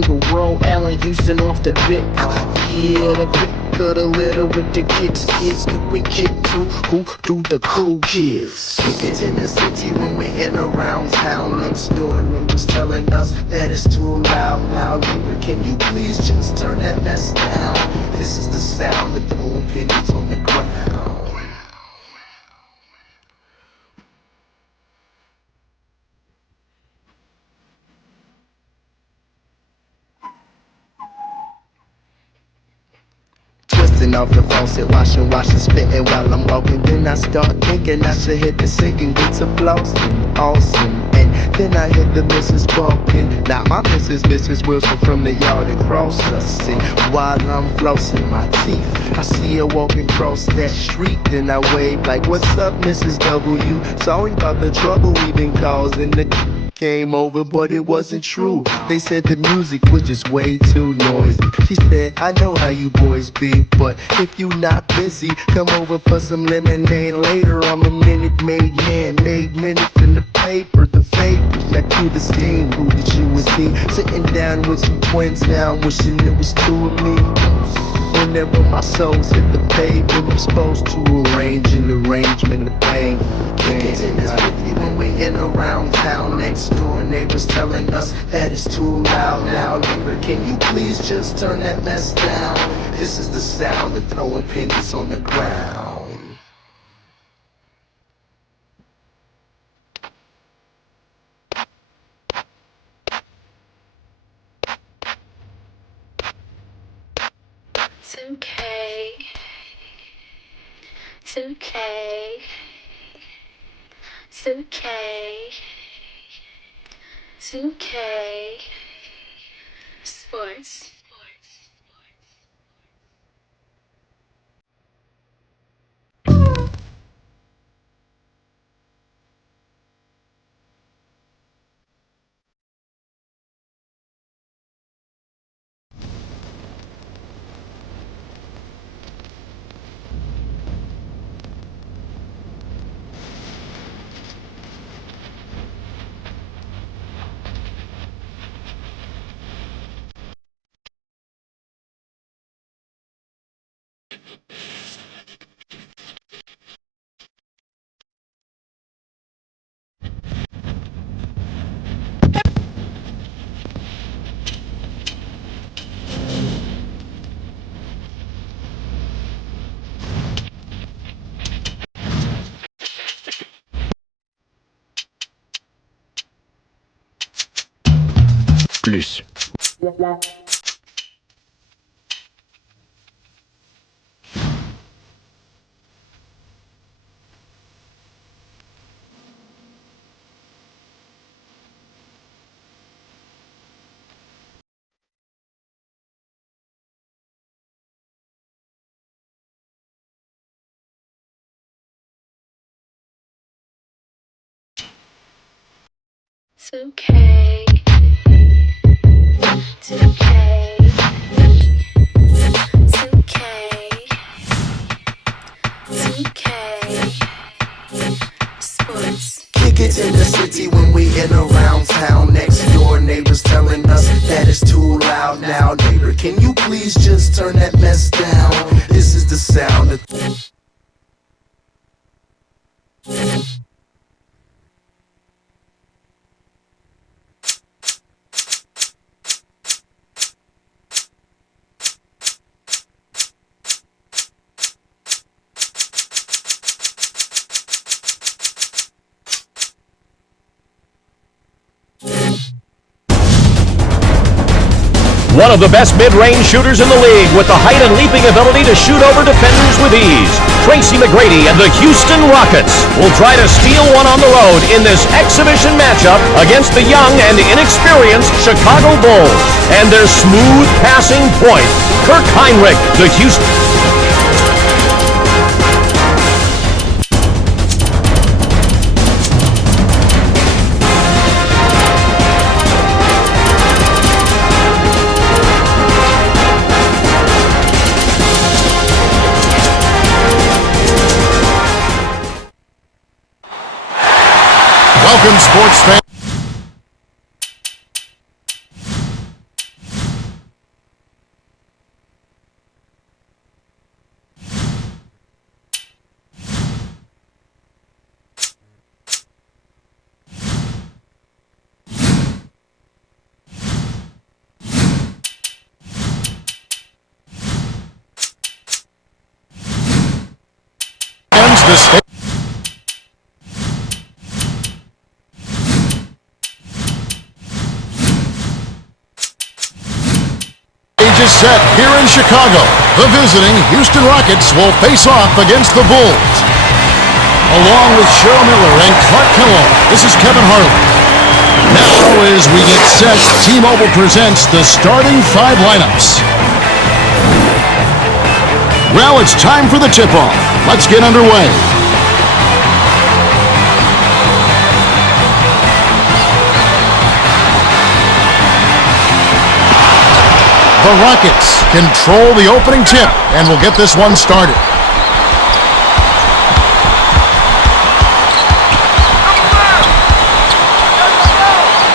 finger roll, Allen Houston off the bit. Yeah, the bit cut a little with the kids that we kick to, who do the cool kids. It's in the city when we're in around town. Next door neighbors telling us that it's too loud. Now neighbor, can you please just turn that mess down? This is the sound of throwing pennies on the ground. Twisting off the faucet, washing, spitting while I'm walking. Then I start thinking I should hit the sink and get some flossing. Awesome. And then I hit the Mrs. Balkin. Now my Mrs. Wilson from the yard across us. And while I'm flossing my teeth, I see her walking across that street. Then I wave like, what's up, Mrs. W? Sorry about the trouble we've been causing. The came over, but it wasn't true. They said the music was just way too noisy. She said, I know how you boys be, but if you not busy, come over for some lemonade later. I'm a Minute Maid man, made minutes in the paper. The vapors that do the steam, who did you and me? Sitting down with some twins now, wishing it was two of me. Whenever my soles hit the pavement, I'm supposed to arrange an arrangement of pain. It's in this 50 when we in around town. Next door neighbors telling us that it's too loud. Now neighbor, can you please just turn that mess down? This is the sound of throwing pennies on the ground. It's okay. It's okay. It's okay. It's okay. Sports. Plus. It's okay. It's okay. It's okay. It's okay. Sports. Kick it in the city when we in around town. Next door neighbors telling us that it's too loud. Now neighbor, can you please just turn that mess down? This is the sound of One of the best mid-range shooters in the league with the height and leaping ability to shoot over defenders with ease. Tracy McGrady and the Houston Rockets will try to steal one on the road in this exhibition matchup against the young and inexperienced Chicago Bulls. And their smooth passing point, Kirk Heinrich, the Houston... Welcome, sports fans. is set here in Chicago. The visiting Houston Rockets will face off against the Bulls. Along with Cheryl Miller and Clark Kellogg, this is Kevin Harlan. Now as we get set, T-Mobile presents the starting 5 lineups. Well, it's time for the tip-off. Let's get underway. The Rockets control the opening tip and will get this one started.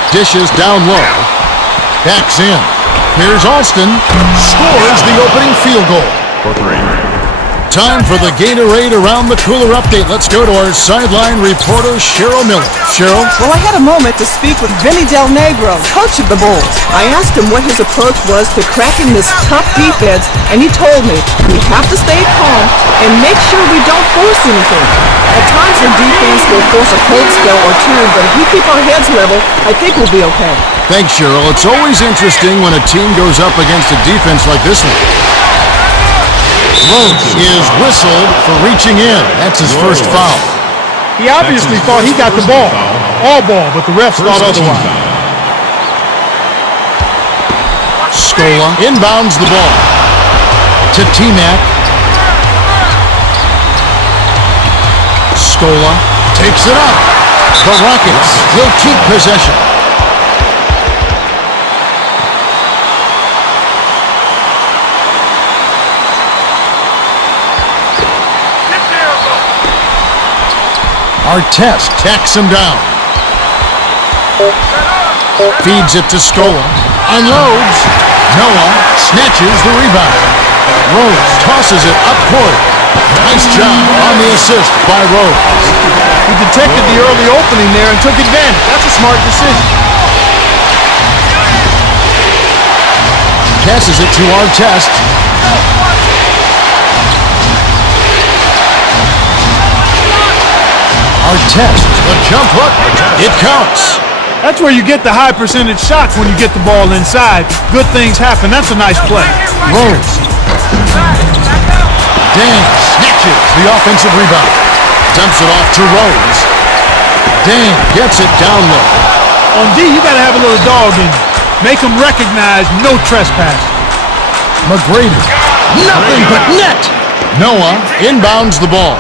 Dishes down low. Backs in. Here's Alston. Scores the opening field goal. For 3. Time for the Gatorade Around the Cooler update. Let's go to our sideline reporter, Cheryl Miller. Cheryl? Well, I had a moment to speak with Vinny Del Negro, coach of the Bulls. I asked him what his approach was to cracking this tough defense, and he told me, we have to stay calm and make sure we don't force anything. At times the defense will force a cold spell or two, but if we keep our heads level, I think we'll be okay. Thanks, Cheryl. It's always interesting when a team goes up against a defense like this one. Rhodes is whistled for reaching in. That's his first foul. He obviously thought he got the ball. All ball, but the refs thought otherwise. Scola inbounds the ball to T-Mac. Scola takes it up. The Rockets will keep possession. Artest tacks him down. Feeds it to Scola. Unloads. Noah snatches the rebound. Rhodes tosses it up court. Nice job on the assist by Rhodes. He detected the early opening there and took advantage. That's a smart decision. Passes it to Artest. Artest, the jump hook, it counts. That's where you get the high percentage shots when you get the ball inside. Good things happen. That's a nice play. Rhodes. Dan snatches the offensive rebound. Dumps it off to Rhodes. Dan gets it down low. On D, you got to have a little dog in you. Make them recognize no trespass. McGrady. Nothing but net. Noah inbounds the ball.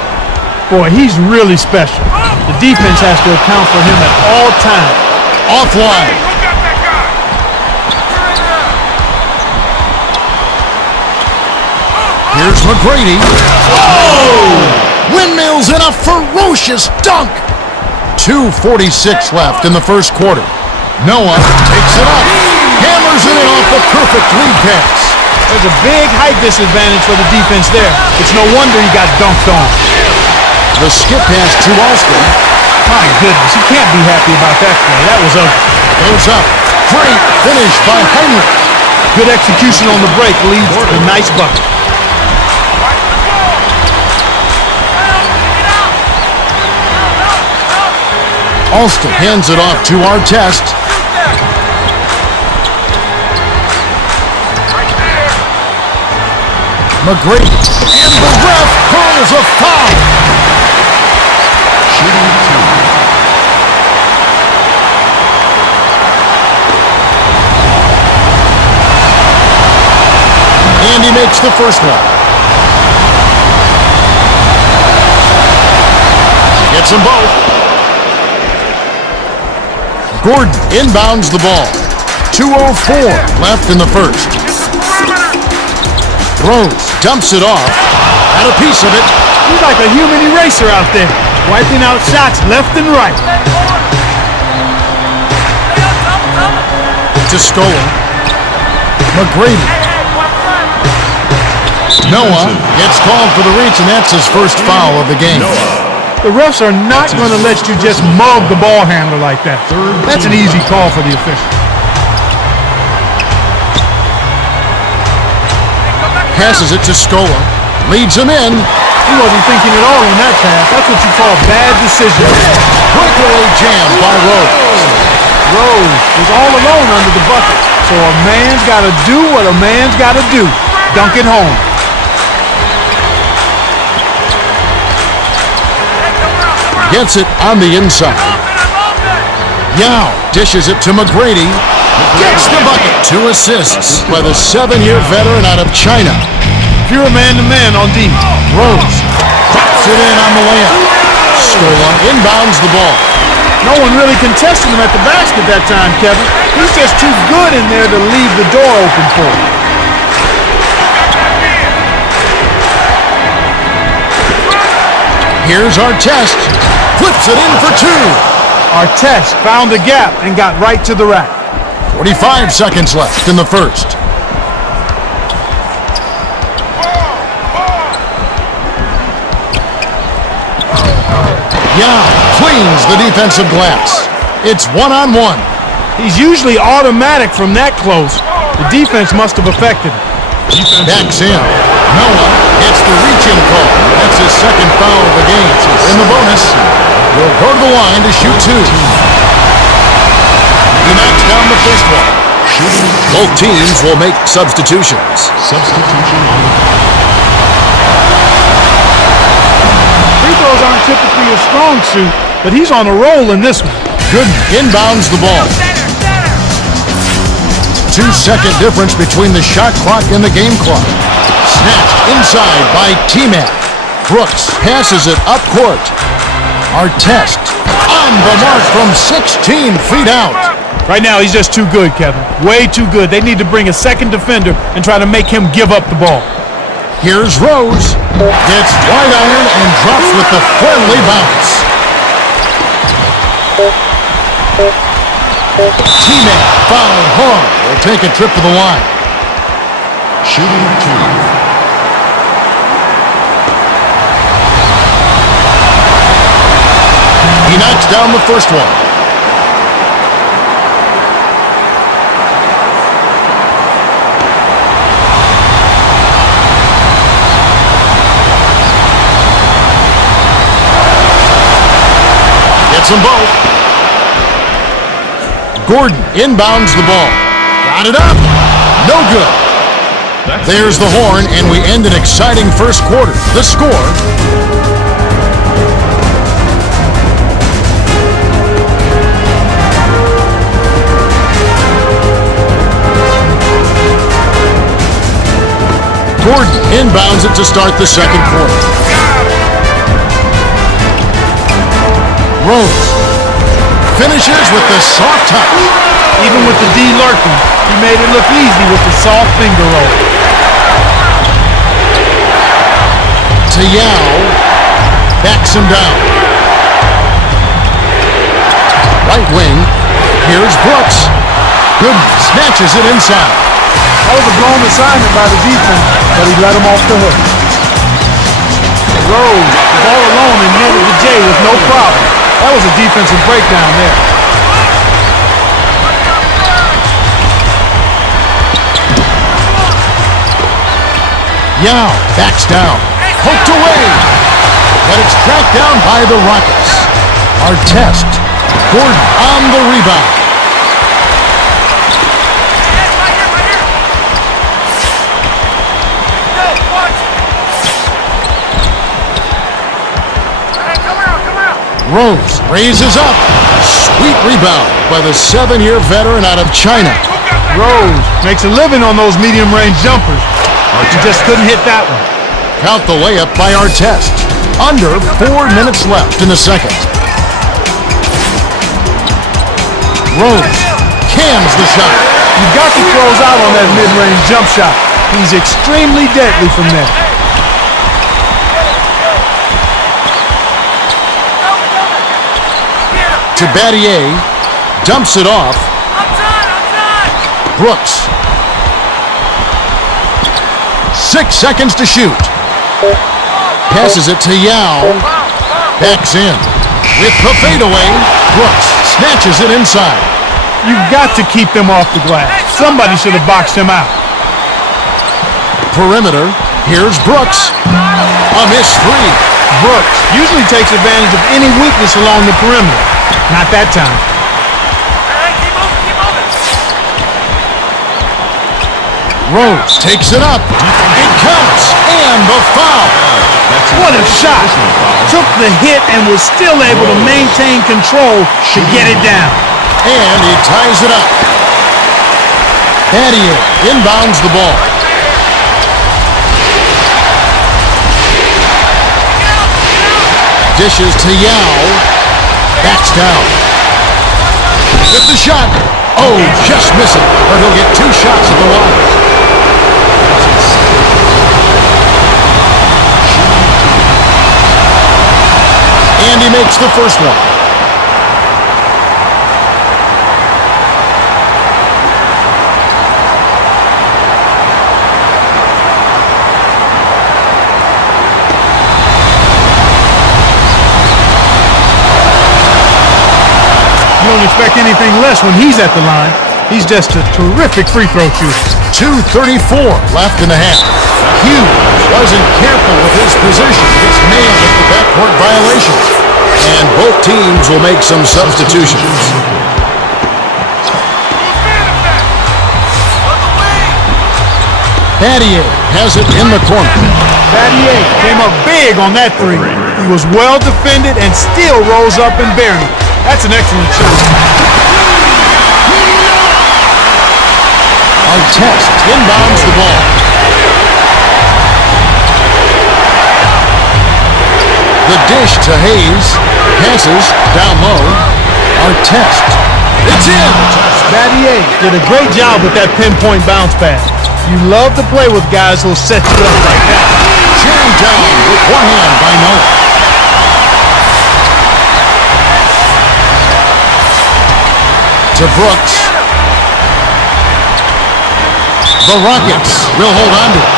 Boy, he's really special. The defense has to account for him at all times. Offline. Here's McGrady. Oh! Windmills and a ferocious dunk. 2:46 left in the first quarter. Noah takes it up. Hammers it in off the perfect lead pass. There's a big height disadvantage for the defense there. It's no wonder he got dunked on. The skip pass to Alston. My goodness, he can't be happy about that play. That was ugly. Goes up. Great finish by Heinrich. Good execution on the break leads to a nice bucket. Alston hands it off to Artest. McGrady. And the ref calls a foul. Shooting 2. And he makes the first one. Gets them both. Gordon inbounds the ball. 2:04 left in the first. Rhodes dumps it off. Had a piece of it. He's like a human eraser out there, wiping out shots left and right. To Scola. McGrady. Noah gets called for the reach, and that's his first foul of the game. The refs are not going to let you just mug the ball handler like that. That's an easy call for the official. Passes it to Scola. Leads him in. He wasn't thinking at all on that pass. That's what you call bad decision. Breakaway jam by Rhodes. Rhodes was all alone under the bucket. So a man's got to do what a man's got to do. Dunk it home. Gets it on the inside. Yao dishes it to McGrady. Gets the bucket. 2 assists by the 7-year veteran out of China. Pure man-to-man on D. Rose pops it in on the layup. Scola inbounds the ball. No one really contested him at the basket that time, Kevin. He's just too good in there to leave the door open for him. Here's Artest. Flips it in for 2. Artest found the gap and got right to the rack. 45 seconds left in the first. Yao cleans the defensive glass. It's 1-on-1. He's usually automatic from that close. The defense must have affected him. Backs in. Noah gets the reach-in call. That's his second foul of the game. In the bonus, he'll go to the line to shoot 2. He knocks down the first one. Both teams will make substitutions. Free throws aren't typically a strong suit, but he's on a roll in this one. Gooden inbounds the ball. 2-second difference between the shot clock and the game clock. Snatched inside by T-Mac. Brooks passes it up court. Artest on the mark from 16 feet out. Right now, he's just too good, Kevin. Way too good. They need to bring a second defender and try to make him give up the ball. Here's Rose. Gets wide iron and drops with the friendly bounce. T-Mac fouled hard. Will take a trip to the line. Shooting 2. He knocks down the first one. Gets them both. Gordon inbounds the ball. Got it up. No good. There's the horn, and we end an exciting first quarter. The score: Gordon inbounds it to start the second quarter. Rose finishes with the soft touch. Even with the D lurking, he made it look easy with the soft finger roll. To Yao. Backs him down. Right wing. Here's Brooks. Gooden snatches it inside. That was a blown assignment by the defense, but he let him off the hook. Rose was all alone and netted the J with no problem. That was a defensive breakdown there. Yao backs down. Poked away. But it's tracked down by the Rockets. Artest. Gordon on the rebound. Rose raises up. Sweet rebound by the 7-year veteran out of China. Rose makes a living on those medium-range jumpers. He just couldn't hit that one. Count the layup by Artest. Under 4 minutes left in the second. Rose cans the shot. You've got to close out on that mid-range jump shot. He's extremely deadly from there. To Battier, dumps it off. Brooks. 6 seconds to shoot. Passes it to Yao. Backs in. With the fadeaway, Brooks snatches it inside. You've got to keep them off the glass. Somebody should have boxed him out. Perimeter. Here's Brooks. A missed three. Brooks usually takes advantage of any weakness along the perimeter. Not that time. Rose takes it up. It counts. And the foul. What a shot! Took the hit and was still able to maintain control to get it down. And he ties it up. Pattier inbounds the ball. Dishes to Yao. Backs down. With the shot. Oh, just missing. But he'll get 2 shots at the line. And he makes the first one. You don't expect anything less when he's at the line. He's just a terrific free throw shooter. 2:34 left in the half. Hughes wasn't careful with his position. Gets nailed at the backcourt violation. And both teams will make some substitutions. Pattier has it in the corner. Pattier came up big on that three. He was well defended and still rose up and buried it. That's an excellent shot. Artest inbounds the ball. The dish to Hayes. Passes down low. Artest. It's in! Pattier did a great job with that pinpoint bounce pass. You love to play with guys who'll set you up like that. Jammed down with one hand by Noah. To Brooks. The Rockets will hold on to it.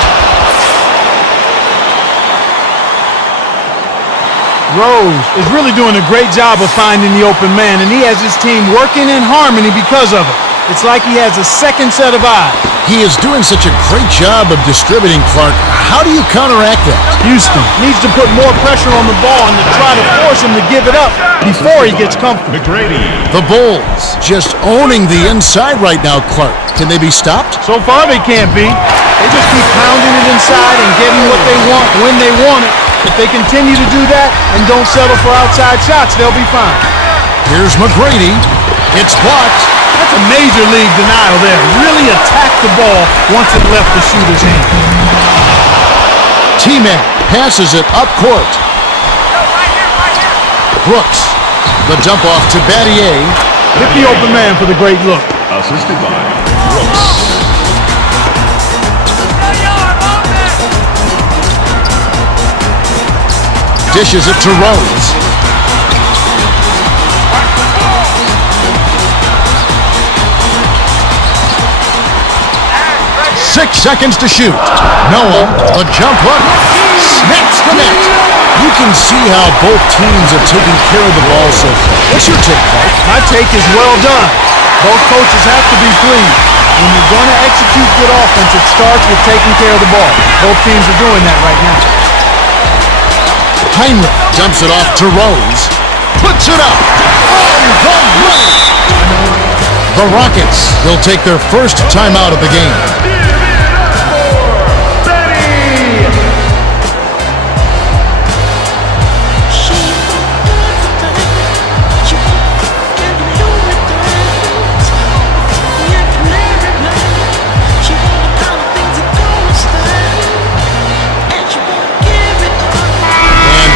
Rose is really doing a great job of finding the open man, and he has his team working in harmony because of it. It's like he has a second set of eyes. He is doing such a great job of distributing, Clark. How do you counteract that? Houston needs to put more pressure on the ball and to try to force him to give it up before he gets comfortable. The Bulls just owning the inside right now, Clark. Can they be stopped? So far they can't be. They just keep pounding it inside and getting what they want when they want it. If they continue to do that and don't settle for outside shots, they'll be fine. Here's McGrady. It's blocked. That's a major league denial there. Really attacked the ball once it left the shooter's hand. T-Mac passes it up court. Brooks. The dump off to Battier. Hit the open man for the great look. Assisted by Brooks. Dishes it to Rose. 6 seconds to shoot. Noah, the jump hook, snaps the net. You can see how both teams have taken care of the ball so far. What's your take, Clark? My take is well done. Both coaches have to be pleased. When you're going to execute good offense, it starts with taking care of the ball. Both teams are doing that right now. Heinrich dumps it off to Rose. Puts it up on the money. The Rockets will take their first timeout of the game.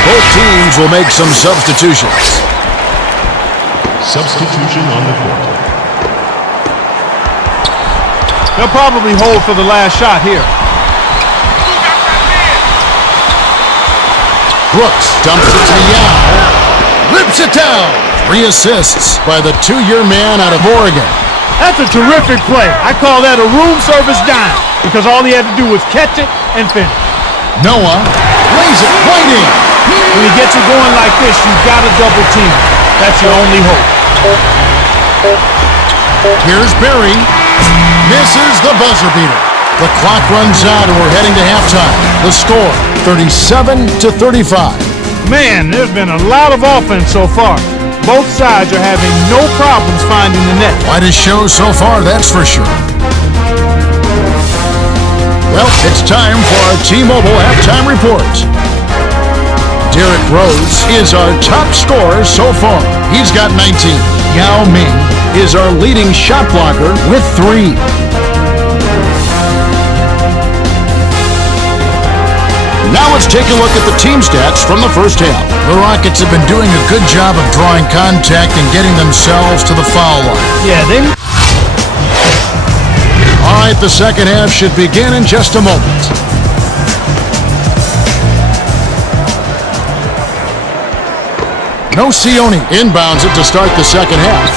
Both teams will make some substitutions. Substitution on the court. They'll probably hold for the last shot here. Brooks dumps it to Yao. Rips it down. 3 assists by the 2-year man out of Oregon. That's a terrific play. I call that a room service dime because all he had to do was catch it and finish. Noah lays it right in. When he gets it going like this, you've got to double team him. That's your only hope. Here's Barry. Misses the buzzer beater. The clock runs out and we're heading to halftime. The score, 37-35. Man, there's been a lot of offense so far. Both sides are having no problems finding the net. Quite a show so far, that's for sure. Well, it's time for our T-Mobile halftime report. Derrick Rose is our top scorer so far. He's got 19. Yao Ming is our leading shot blocker with 3. Now let's take a look at the team stats from the first half. The Rockets have been doing a good job of drawing contact and getting themselves to the foul line. Yeah, they... All right, the second half should begin in just a moment. No Sione inbounds it to start the second half.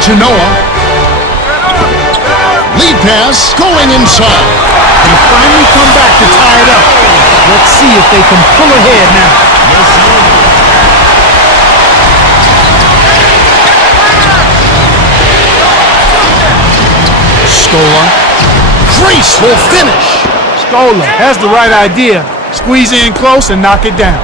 Chinoa. Lead pass going inside. They finally come back to tie it up. Let's see if they can pull ahead now. Scola. Graceful finish. Scola has the right idea. Squeeze in close and knock it down.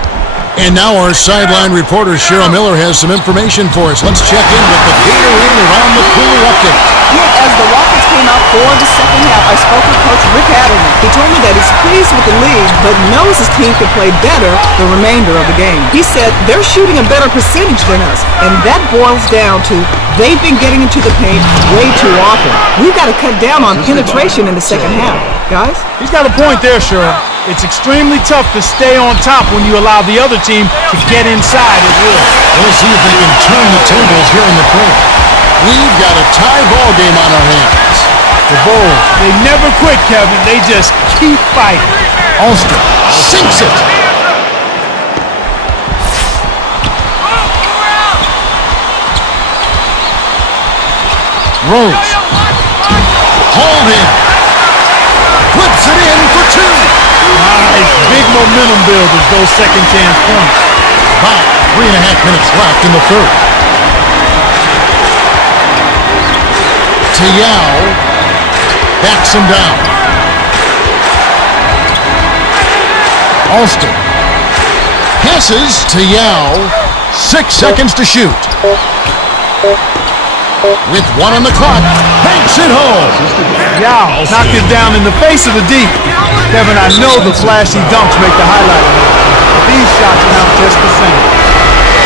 And now our sideline reporter Cheryl Miller has some information for us. Let's check in with the Gatorade around the cooler update. Yeah, as the Rockets came out for the second half, I spoke with Coach Rick Adelman. He told me that he's pleased with the lead, but knows his team could play better the remainder of the game. He said they're shooting a better percentage than us, and that boils down to they've been getting into the paint way too often. We've got to cut down on penetration in the second half, guys. He's got a point there, Cheryl. It's extremely tough to stay on top when you allow the other team to get inside at will. We'll see if they can turn the tables here in the fourth. We've got a tie ball game on our hands. The Bulls, they never quit, Kevin. They just keep fighting. Ulster sinks it. Rose. Hauled in. Flips it in for 2. Nice. Big momentum builders, those second chance points. About 3.5 minutes left in the third. To Yao. Backs him down. Alston. Passes to Yao. 6 seconds to shoot. With 1 on the clock, banks it home. Yao knocked it down in the face of the deep. Kevin, I know the flashy dunks make the highlight reel, but these shots count just the same.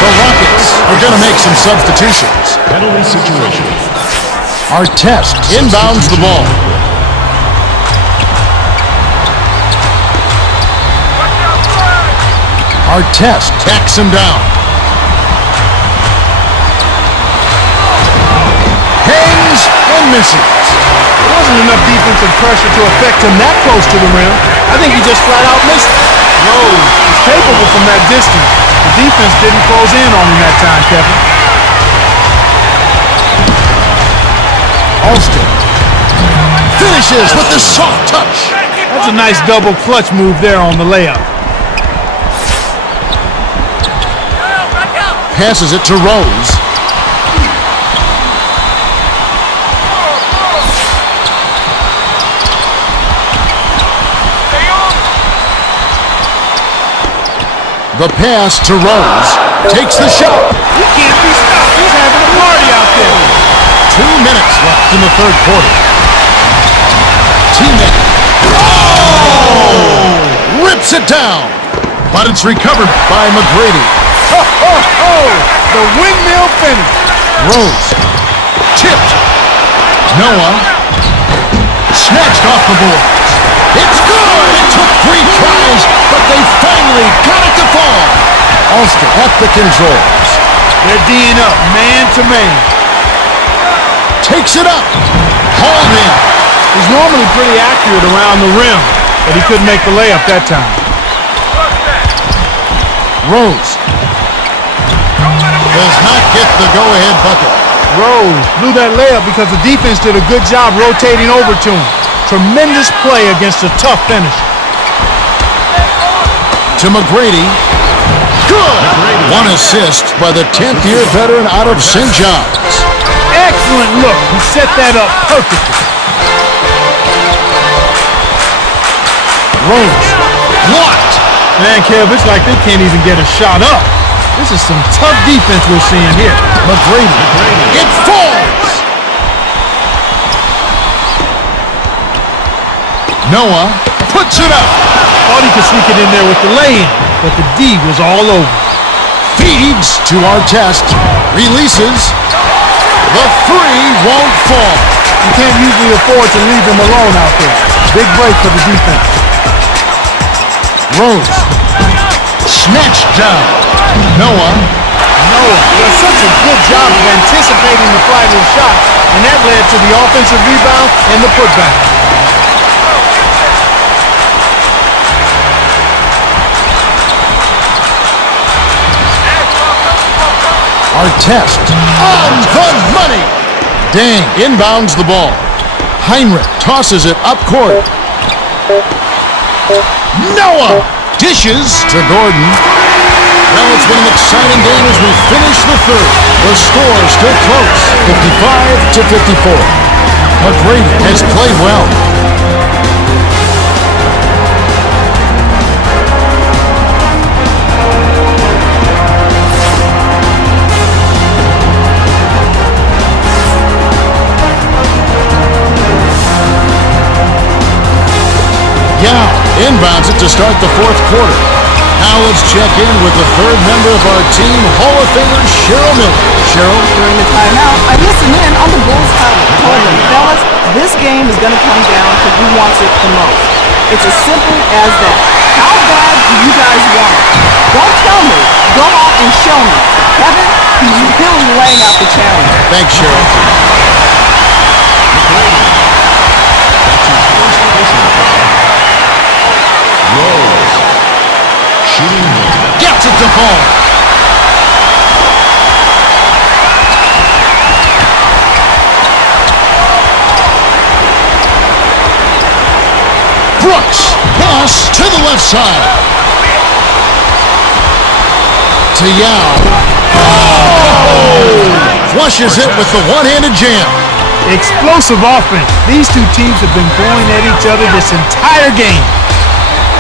The Rockets are going to make some substitutions. Penalty situation. Artest inbounds the ball. Artest tacks him down. Hangs and misses. There wasn't enough defensive pressure to affect him that close to the rim. I think he just flat out missed it. Rose is capable from that distance. The defense didn't close in on him that time, Kevin. Alston finishes with the soft touch. That's a nice double clutch move there on the layup. Passes it to Rose. The pass to Rose. Takes the shot. He can't be stopped. He's having a party out there. 2 minutes left in the third quarter. Teammate. Oh! Rips it down. But it's recovered by McGrady. Ho, ho, ho! The windmill finish. Rose. Tipped. Noah. Snatched off the boards. It's good! It took 3 tries, but they finally got it to fall. Ulster at the controls. They're D'ing up, man to man. Takes it up. Hauled in. He's normally pretty accurate around the rim, but he couldn't make the layup that time. Rose. Does not get the go-ahead bucket. Rose blew that layup because the defense did a good job rotating over to him. Tremendous play against a tough finisher. To McGrady. Good! 1 assist by the 10th-year veteran out of St. John's. Excellent look. He set that up perfectly. Rose. Blocked. Man, Kev, it's like they can't even get a shot up. This is some tough defense we're seeing here. McGrady. It falls! Noah puts it up. Thought he could sneak it in there with the lay-in, but the D was all over. Feeds to our test. Releases. The three won't fall. You can't usually afford to leave him alone out there. Big break for the defense. Rose. Snatched down. Noah. Does such a good job of anticipating the flight of the shot, and that led to the offensive rebound and the putback. Our test on the money. Dang inbounds the ball. Heinrich tosses it up court. Noah dishes to Gordon. Well, it's been an exciting game as we finish the third. The score still close, 55-54. McGrady has played well. Inbounds it to start the fourth quarter. Now let's check in with the third member of our team, Hall of Famer Cheryl Miller. Cheryl? During the timeout, I listened in on the Bulls huddle. Told them, fellas, this game is going to come down to who wants it the most. It's as simple as that. How bad do you guys want it? Don't tell me. Go out and show me. Kevin, he's really laying out the challenge. Thanks, Cheryl. Rose. Shooting. Gets it to fall. Brooks. Pass to the left side. To Yao. Oh! Flushes it with the one-handed jam. Explosive offense. These two teams have been going at each other this entire game.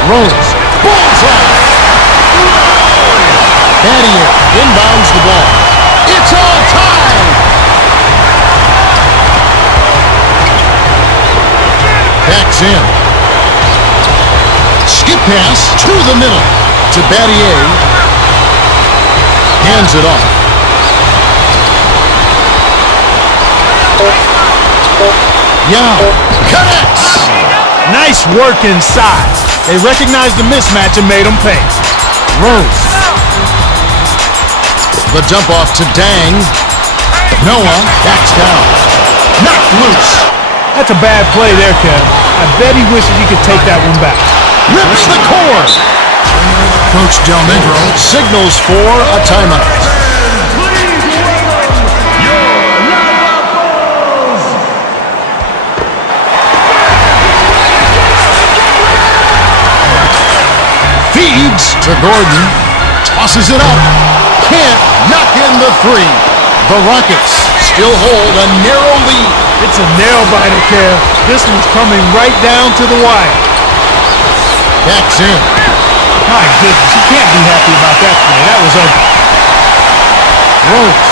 Rose. Bullseye. Battier inbounds the ball. It's all tied. Backs in. Skip pass to the middle. To Battier. Hands it off. Yao connects. Nice work inside. They recognized the mismatch and made them pay. Rose. The dump off to Dang. Noah backs down. Knocked loose. That's a bad play there, Kev. I bet he wishes he could take that one back. Rips the cord. Coach Del Negro signals for a timeout. Feeds to Gordon. Tosses it up. Can't knock in the three. The Rockets still hold a narrow lead. It's a nail-biter, Kev. This one's coming right down to the wire. Backs in. My goodness, you can't be happy about that play. That was ugly. Rose.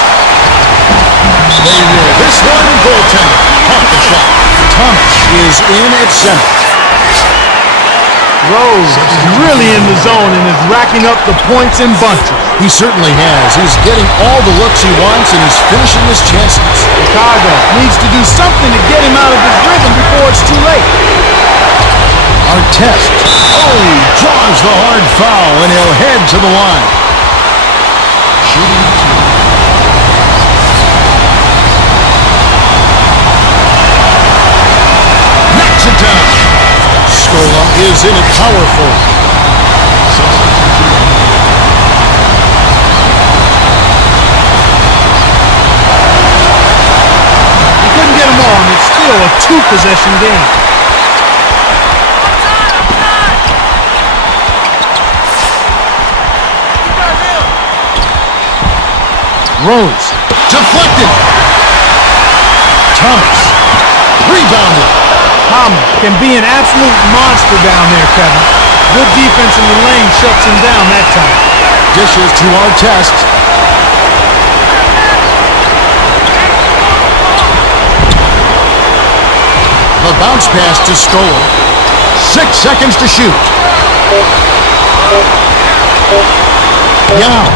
They will. This one goaltender. Caught the shot. Thomas is in at center. Rose is really in the zone and is racking up the points in bunches. He certainly has. He's getting all the looks he wants and he's finishing his chances. Chicago needs to do something to get him out of his rhythm before it's too late. Our test. Oh, draws the hard foul and he'll head to the line. Shooting two. Knocks it down. Scola is in it powerful. He couldn't get him on. It's still a two-possession game. Rose. Deflected. Thomas. Rebounded. Thomas can be an absolute monster down there, Kevin. Good defense in the lane shuts him down that time. Dishes to our test. The bounce pass to Stoller. 6 seconds to shoot. Yao.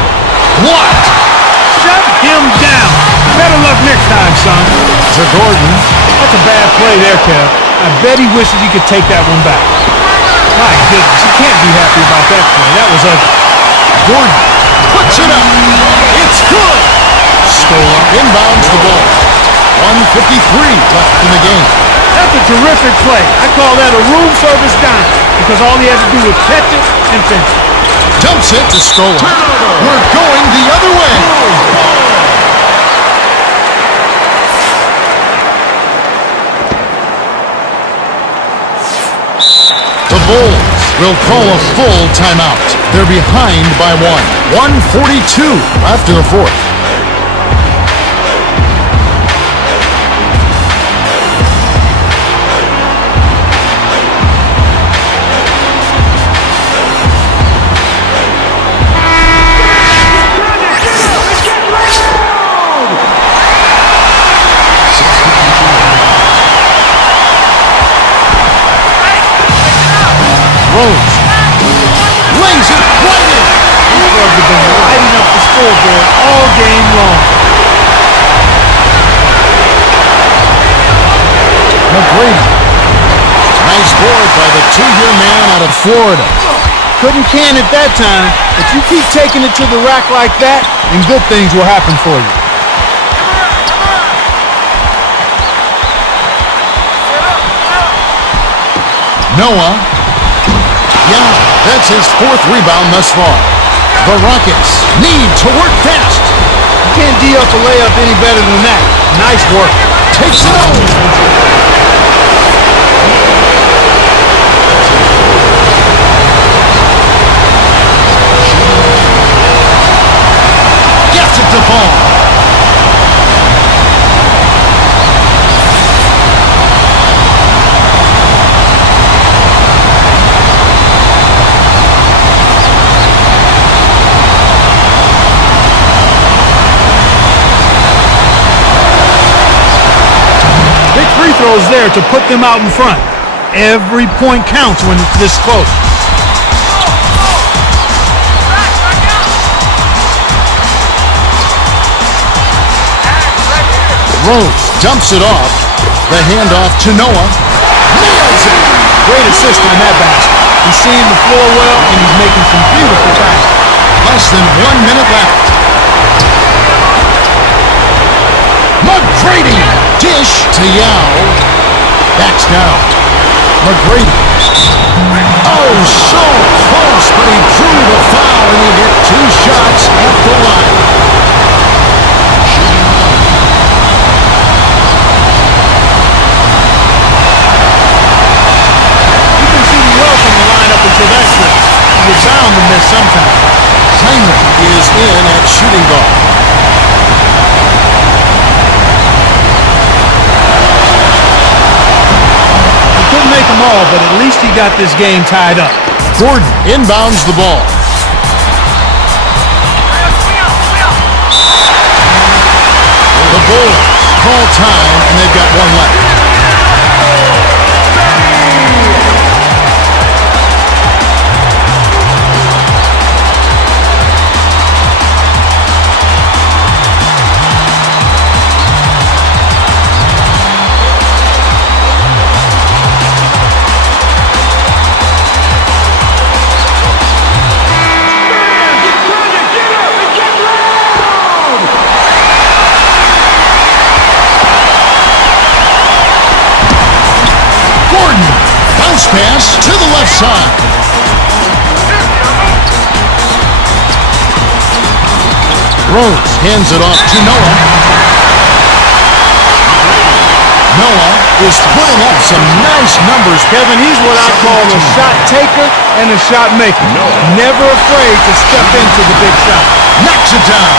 Blocked. Shut him down. Better luck next time, son. To Gordon. That's a bad play there, Kev. I bet he wishes he could take that one back. My goodness, he can't be happy about that play. That was ugly. Gordon puts it up. It's good. Stoller inbounds the ball. 1:53 left in the game. That's a terrific play. I call that a room service dime because all he had to do was catch it and finish it. Dumps it to Stoller. We're going the other way. The Bulls will call a full timeout. They're behind by 1:42 after the fourth. Rose lays it right in. These clubs have been lighting up the scoreboard all game long. McGrady. Nice board by the two-year man out of Florida. Couldn't can it that time, but you keep taking it to the rack like that, and good things will happen for you. Noah. Yeah, that's his fourth rebound thus far. The Rockets need to work fast. You can't D up a layup any better than that. Nice work. Takes it out. Gets it to fall. Free throws there to put them out in front. Every point counts when it's this close. Rose dumps it off. The handoff to Noah. Nails it. Great assist on that basket. He's seeing the floor well, and he's making some beautiful passes. Less than 1 minute left. McGrady. Dish to Yao. Backs down. McGrady. Oh, so close, but he drew the foul, and he hit 2 shots at the line. You can shoot him well from the line up until that switch. You're bound to miss sometime. Heinrich is in at shooting guard. Couldn't make them all, but at least he got this game tied up. Gordon inbounds the ball. The Bulls call time, and they've got 1 left. Pass to the left side. Rose hands it off to Noah. Noah is putting up some nice numbers. Kevin, he's what I call a shot taker and a shot maker. Never afraid to step into the big shot. Knocks it down.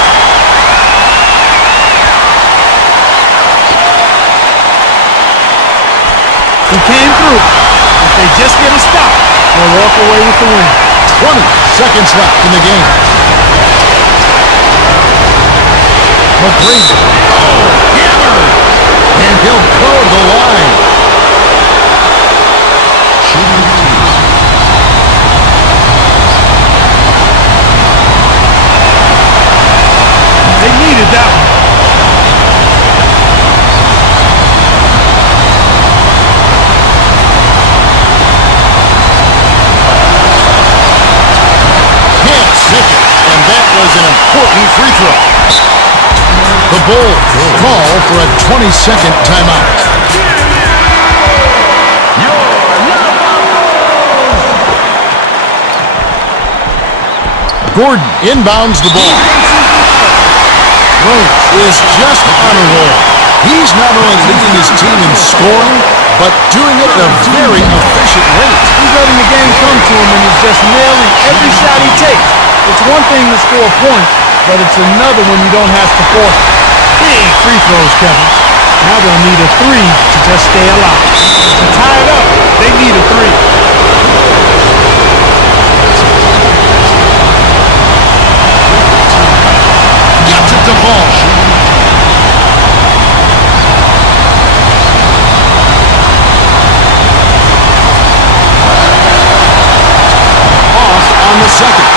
He came through. They just get a stop, they'll walk away with the win. 20 seconds left in the game. McGrady. Oh, hammered! And he'll go to the line. Shooting team. They needed that one. Can't sink it. And that was an important free throw. The Bulls call for a 20-second timeout. Gordon inbounds the ball. Rose is just on a roll. He's not only leading his team in scoring, but doing it at a very efficient rate. He's letting the game come to him and he's just nailing every shot he takes. It's one thing to score points, but it's another when you don't have to force it. Big free throws, Kevin. Now they'll need a three to just stay alive. To tie it up, they need a three. Gets it to fall. Off on the second.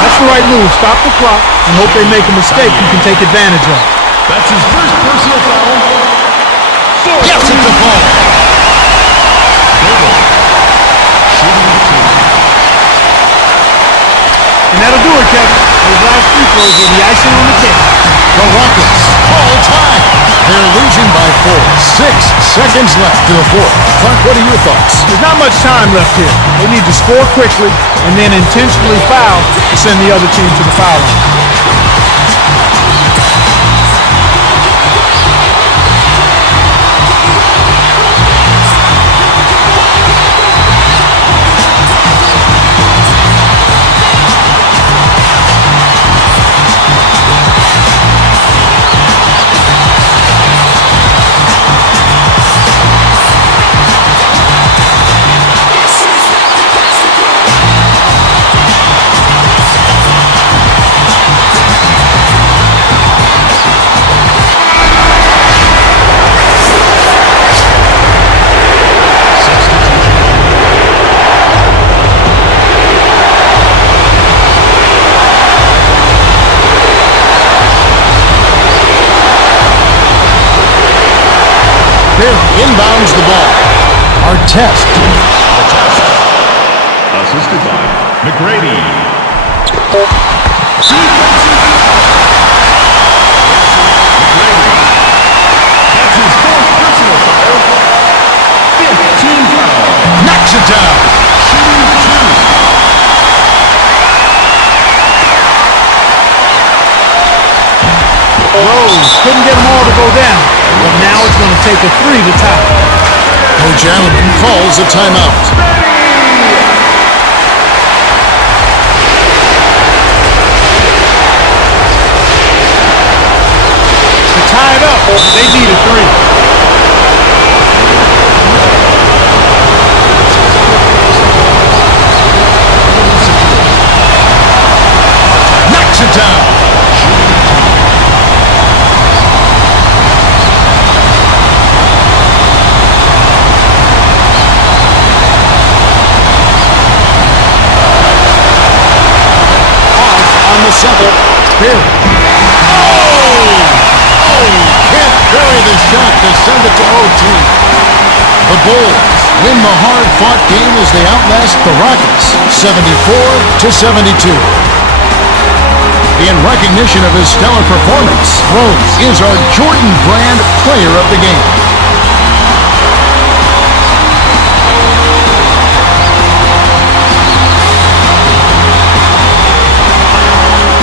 That's the right move. Stop the clock and hope they make a mistake you can take advantage of. That's his first personal foul. Gets it to fall. Shooting team. And that'll do it, Kevin. Those last free throws will be icing on the cake. The Rockets call time. They're losing by 4. 6 seconds left in the fourth. Clark, what are your thoughts? There's not much time left here. They need to score quickly and then intentionally foul to send the other team to the foul line. Inbounds the ball. Artest. Assisted by McGrady. That's his fourth personal foul. 15 foul. Knocks it down. Shooting two. Rose couldn't get them all to go down, but now it's going to take a three to tie. Coach Allen calls a timeout. To tie it up, they need a three. Knocks it down. Second. Here. Oh! Can't bury the shot to send it to OT. The Bulls win the hard-fought game as they outlast the Rockets, 74-72. In recognition of his stellar performance, Rose is our Jordan Brand Player of the Game.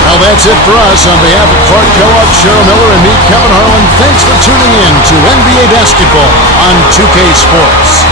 Now that's it for us. On behalf of Clark Kellogg, Cheryl Miller, and me, Kevin Harlan, thanks for tuning in to NBA Basketball on 2K Sports.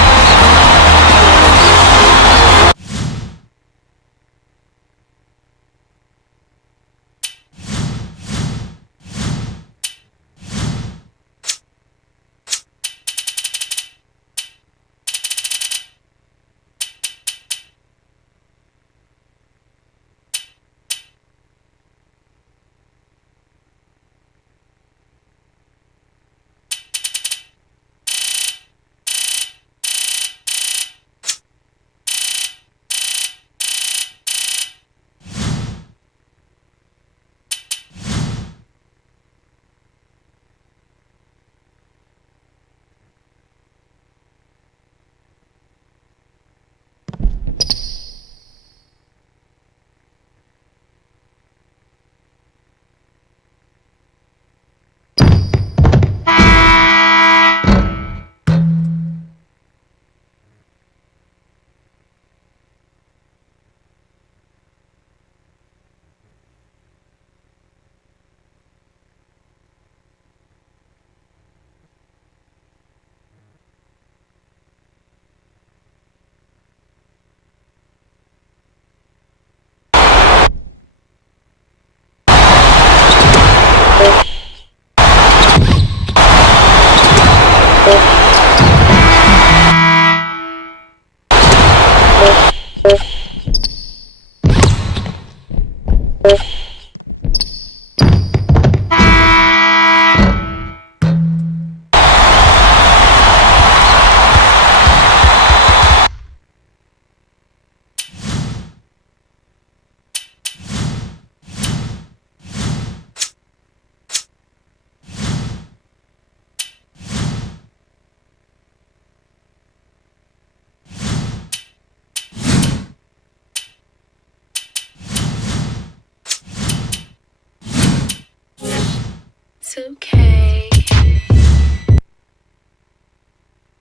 It's okay.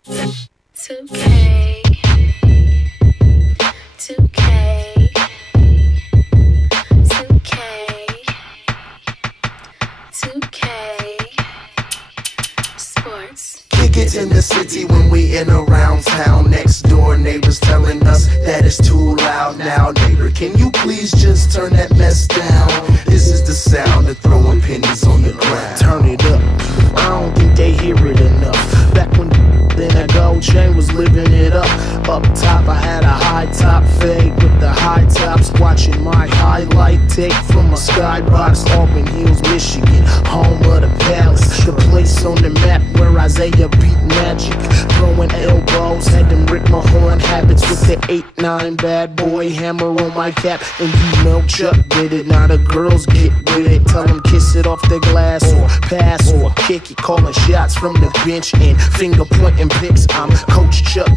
It's okay. It's okay. It's okay. It's okay. Sports. Kick it in the city when we in around town. Next door neighbors telling us that it's too loud. Now neighbor, can you please just turn that mess down? This is the sound of throwing pennies on the ground. Turn it up, I don't think they hear it enough. Back when then that gold chain was living it up. Up top I had a high top fade with the high tops. Watching my highlight take from a skybox. Auburn Hills, Michigan, home of the palace. The place on the map where Isaiah beat Magic. Throwing elbows, had them Rick Mahorn habits with the 8-9 bad boy hammer on my cap. And you know Chuck did it, now the girls get with it. Tell them kiss it off the glass or pass or kick it. Calling shots from the bench and finger pointing picks. I'm Coach Chuck,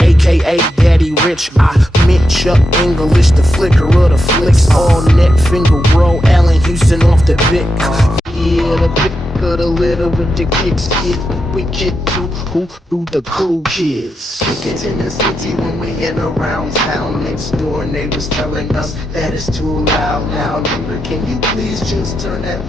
aka Daddy Rich. I meant Chuck English, the flicker of the flicks. All net finger roll, Allen Houston off the pick. Yeah, the pick of the litter with the kicks. We get who the cool kids. Kick it in the city when we in around town. Next door neighbors telling us that it's too loud. Now neighbor, can you please just turn that